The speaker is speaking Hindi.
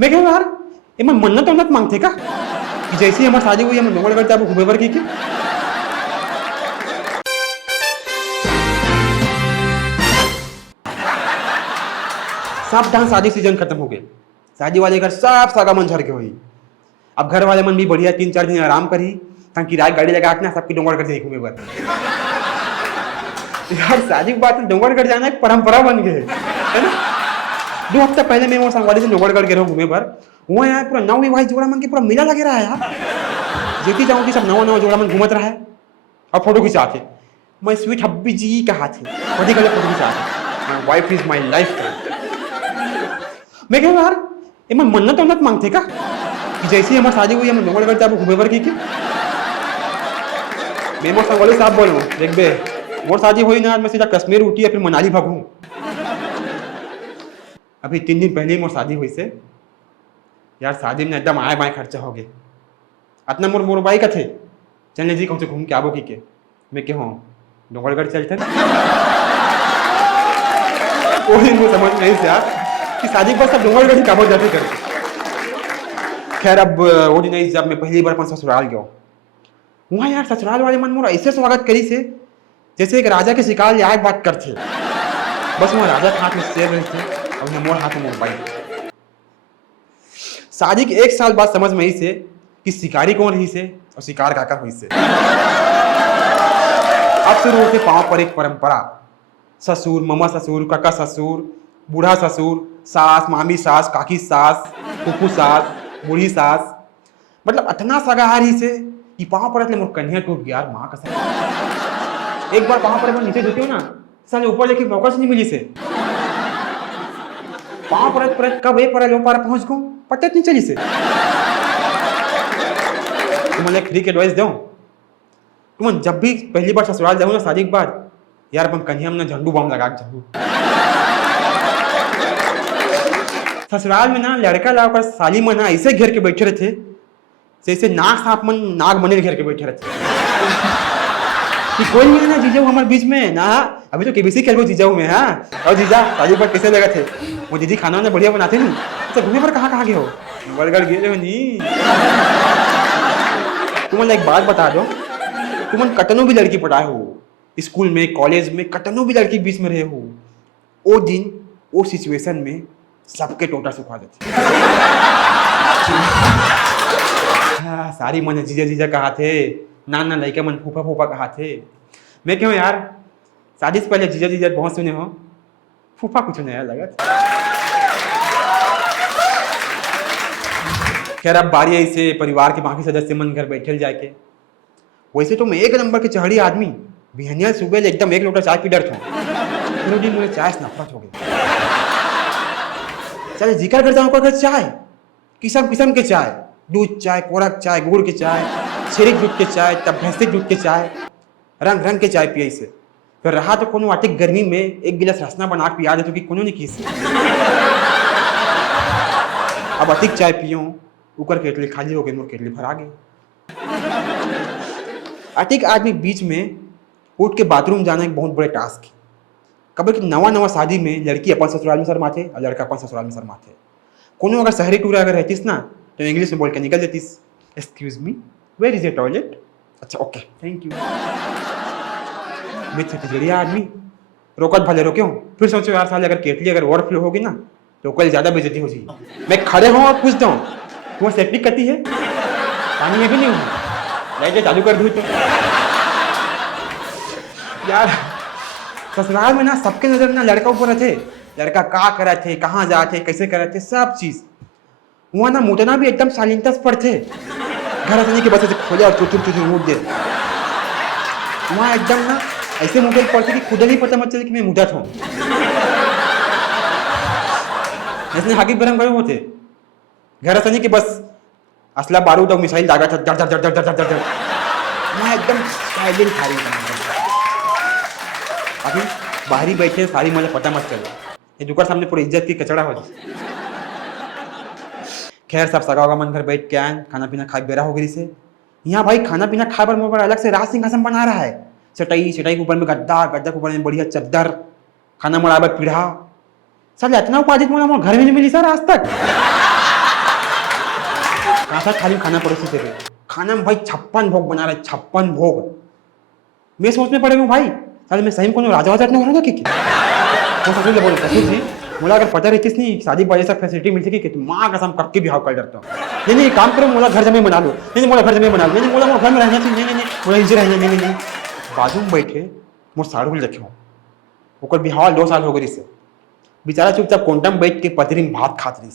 मैं कहूँ यार एम मन्नत उन्नत मांगते का कि जैसे ही हमारी शादी हुई हम डोंगड़ करते आप घूमे भर की सब डांस शादी सीजन खत्म हो गए। शादी वाले घर सब सागा मन झर के हुई। अब घर वाले मन भी बढ़िया 3-4 दिन आराम करी ताकि रात गाड़ी लगा के ना सबकी डोंगड़ कर घूमे भर। यार शादी के बाद डोंगड़ कर जाना एक परंपरा बन गई है ना। 2 हफ्ते पहले मैं वो संगवारी से डोंगड़ कर गया घूमे भर। वहाँ यार पूरा नौ भाई जोड़ा मन के पूरा मेला लगे रहा है यार। जेती जाऊँ कि सब नवा जोड़ा मन घूमत रहा है और फोटो खिंचाते। मैं स्वीट हब्बी जी का हाथ है वही गलत फोटो खिंचाते। My wife is my life. मैं कहूँ यार एम मन्नत उन्नत मांगते का कि जैसे ही हमारी शादी हुई हम डोंगड़ करते आप घूमे भर की मैं मोर संगवारी साहब बोल रहा हूँ देख बे मोर शादी हुई ना मैं सीधा कश्मीर उठी या फिर मनाली भागूं। अभी 3 दिन पहले ही मोर शादी हुई से यार शादी में एकदम आए बाएँ खर्चा हो गए। इतना मोर बाई का थे चलने जी कहूँ से घूम के आबो की के मैं के हूँ डोंगरगढ़ चलते वो दिन वो समझ नहीं से यार कि शादी के बाद सब डोंगरगढ़ ही काबो जाते करके। खैर अब वो दिन जब मैं पहली बार अपन ससुराल गया वहाँ यार ससुराल वाले मन मोर ऐसे स्वागत करी से जैसे एक राजा के शिकार ले आए बात करते। बस वहाँ राजा के हाथ में शेर रहे थे और मोर हाथ में मोबाइल। शादी के 1 साल बाद समझ में आई से कि शिकारी कौन रही से और शिकार काकर हुई से। अब शुरू होते पाँव पर एक परंपरा। ससुर मामा ससुर काका ससुर बूढ़ा ससुर सास मामी सास काकी सास फूफू सास बूढ़ी सास मतलब इतना सगाहारी से कि पाँव पर मोर कन्या टूट गया माँ कसम। एक बार पाँव पर नीचे झुके हो ना साले ऊपर लेके मौका से नहीं मिली से पाँव परत कब एक पर पहुंच गो पता नहीं चली से। तुम एक फ्री के एडवाइस दो तुम जब भी पहली बार ससुराल जाओ ना शादी के बाद यार अपन कन्या में झंडू बम लगा के जाओ। ससुराल में ना लड़का लाकर साली मना ऐसे घेर के बैठे रहते जैसे नाग सांप मन नाग मने घेर के बैठे रहते कि कोई नहीं है ना जीजा हमारे बीच में ना अभी तो केबीसी खेल जीजाऊ में। हाँ और जीजा शादी पर कैसे लगा थे वो दीदी खाना वाना बढ़िया बनाते नहीं तो घूमे पर कहाँ गए हो बड़गढ़ गए हो नहीं। तुम एक बात बता दो तुम कटनों भी लड़की पढ़ाए हो स्कूल में कॉलेज में कटनों भी लड़की बीच में रहे हो वो दिन वो सिचुएशन में सबके टोटा सुखा देते। हाँ, सारी मन जीजा जीजा कहा थे ना लड़के मन फूफा फूफा कहा थे। मैं क्यों यार शादी से पहले जीजा जीजा बहुत सुने हो फूफा कुछ नया लगा। खैर अब बारी आई से परिवार के बाकी सदस्य मन घर बैठे जाके। वैसे तो मैं 1 नंबर के चढ़ी आदमी बिहनिया सुबह एकदम 1 लोटा चाय पी डर था दिन मुझे चाय से नफरत हो गई। चले जिक्र कर जाऊँ अगर चाय किस्म किस्म के चाय दूध चाय कोरक चाय गुड़ के चाय छिरिक दूध के चाय तब भैंसी दूध के चाय रंग रंग के चाय पिए से फिर रहा तो कोनो अतिक गर्मी में 1 गिलास रसना बना के पिया देते कि कोनो नहीं किसी। अब अतिक चाय पियो ऊपर केटली खाली हो गई मोर केटली भरा गई। अतिक आदमी बीच में उठ के बाथरूम जाना एक बहुत बड़े टास्क है। कबर की नवा शादी में लड़की अपन ससुराल में शर्माथे और लड़का अपन ससुराल में शर्माथे। कोनो अगर शहरी टूर अगर रहतीस ना तो इंग्लिश में बोल के निकल देतीस excuse me where is a toilet. अच्छा ओके थैंक यू। मैं आदमी रोकत भले रोके हूँ फिर सोचो यार साले अगर केटली अगर ओवरफ्लो होगी ना तो कल ज़्यादा बेइज्जती हो जाएगी। मैं खड़े हूँ और पूछता हूँ तुम्हें सेफ्टी करती है पानी में भी नहीं हूँ लाइटें चालू कर दूँ तो यार ससुराल में ना सबके नजर ना लड़का ऊपर थे लड़का का करे थे कहाँ जाते कैसे करे थे सब चीज। वहाँ ना मुटना भी एकदम सालिंतस पर थे घर से के बस से खोले और चुचुर मुट दे। वहाँ एकदम ना ऐसे मुठे पड़ते कि खुद नहीं पता मत चले कि मैं मुठा था। ऐसे हाकी बरम गए होते घर से के बस असला बारूद और मिसाइल दागा था डर डर डर डर डर डर। वहाँ एकदम साइलेंट था अभी बाहरी बैठे सारी मुझे पता मत चल ये दुकान सामने पूरी इज्जत की कचड़ा हो जाए। खैर सब सगा होगा मन घर बैठ के आए खाना पीना खा बेरा हो गई से। यहाँ भाई खाना पीना खा पर मोबाइल अलग से राज सिंहासन बना रहा है। चटाई के ऊपर में गद्दा गद्दा के ऊपर में बढ़िया चद्दर खाना मराबर पीढ़ा सब इतना उपाधित मोला घर में नहीं मिली सर आज तक। आधा थाली में खाना परोसी थे। खाना में भाई 56 भोग बना रहे, 56 भोग। मैं सोचने पड़े हूँ भाई, साले मैं सही में कौन राजा वाजा नहीं हो रहा कि वो ससुर से बोले, ससुर जी मुझे अगर पता रहती नहीं शादी पर ऐसा फैसिलिटी मिलती कि माँ कसम कब के भी हाव कर डरता हूँ। नहीं नहीं काम करो, मोला घर जमे बना लो, नहीं मोला घर जमे बना लो, नहीं मोला घर में रहना चाहिए, नहीं मोला इजे रहना, नहीं बाजू में बैठे मोर साड़ू रखे ओकर बिहार 2 साल हो गई से, बेचारा चुपचाप कोंटा में बैठ के पथरी में भात खात रही।